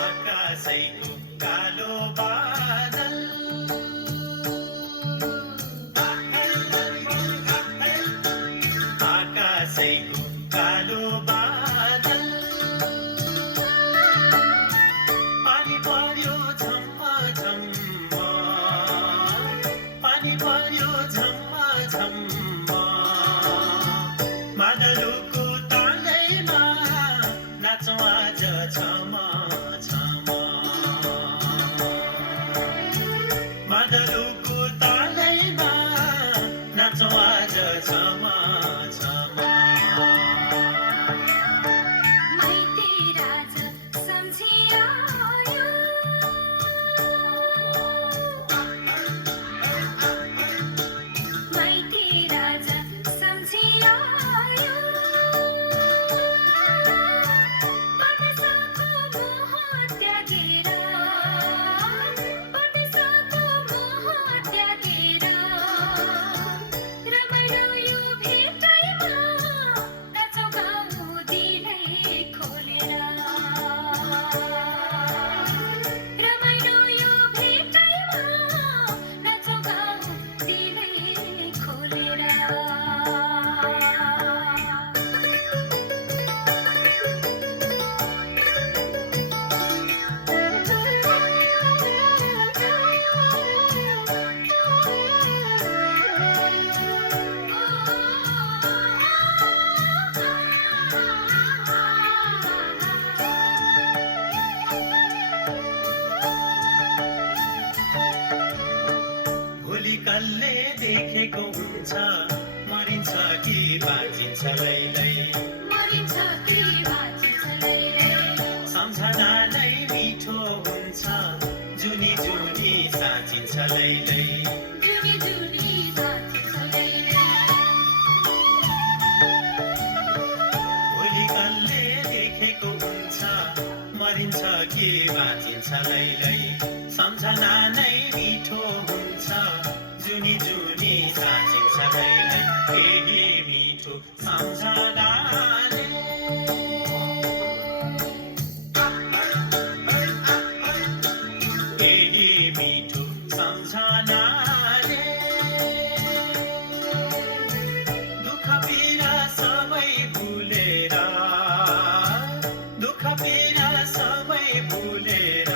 आकाशैको कालो बादल आकाशैको कालो बादल पानी पर्यो झम्मा झम्मा पानी पर्यो झम्मा झम्मा मादलको तालैमा नाचौँ आज छमा छमा मादलको तालैमा नाचौँ आज छमा छमा माइती राजा सम्झिआयो माइती राजा सम्झिआयो परदेशको मोह त्यागेर परदेशको मोह त्यागेर रमाइलो यो भेटैमा नाचौँ गाउँ दिलै खोलेर रमाइलो यो भेटैमा नाचौँ गाउँ दिलै खोलेर भोलि कसले देखेको हुन्छ मरिन्छ कि बाँचिन्छ लैलै मरिन्छ कि बाँचिन्छ लैलै सम्झना नै मिठो हुन्छ जुनी जुनी साँचिन्छ लैलै जुनी जुनी साँचिन्छ लैलै भोलि कसले देखेको हुन्छ मरिन्छ कि बाँचिन्छ लैलै सम्झना नै मिठो हुन्छ जुनी जुनी साँचिन्छ लैलै केही मिठो सम्झनाले केही मिठो सम्झनाले दुःख पीडा सबै भुलेर दुःख पीडा सबै भुलेर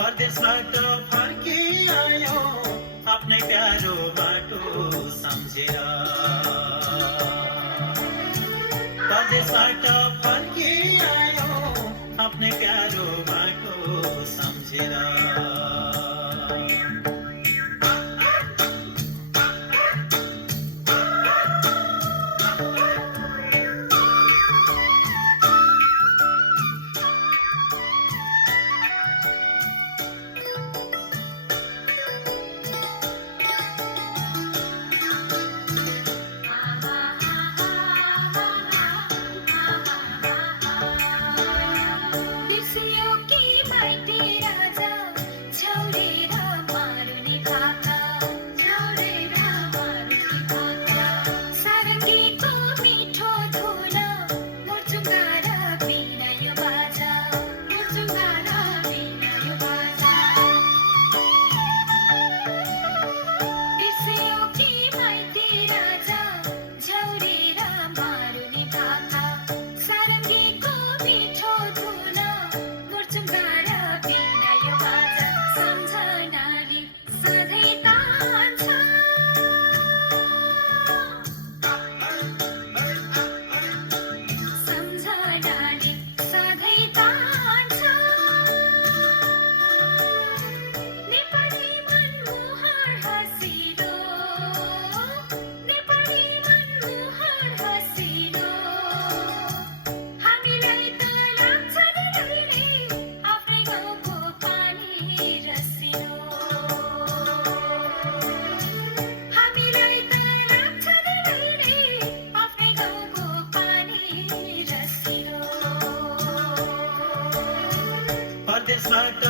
परदेशबाट फर्किआयो आफ्नै प्यारो बाटो सम्झेर परदेशबाट फर्किआयो आफ्नै प्यारो बाटो सम्झेर देशबाट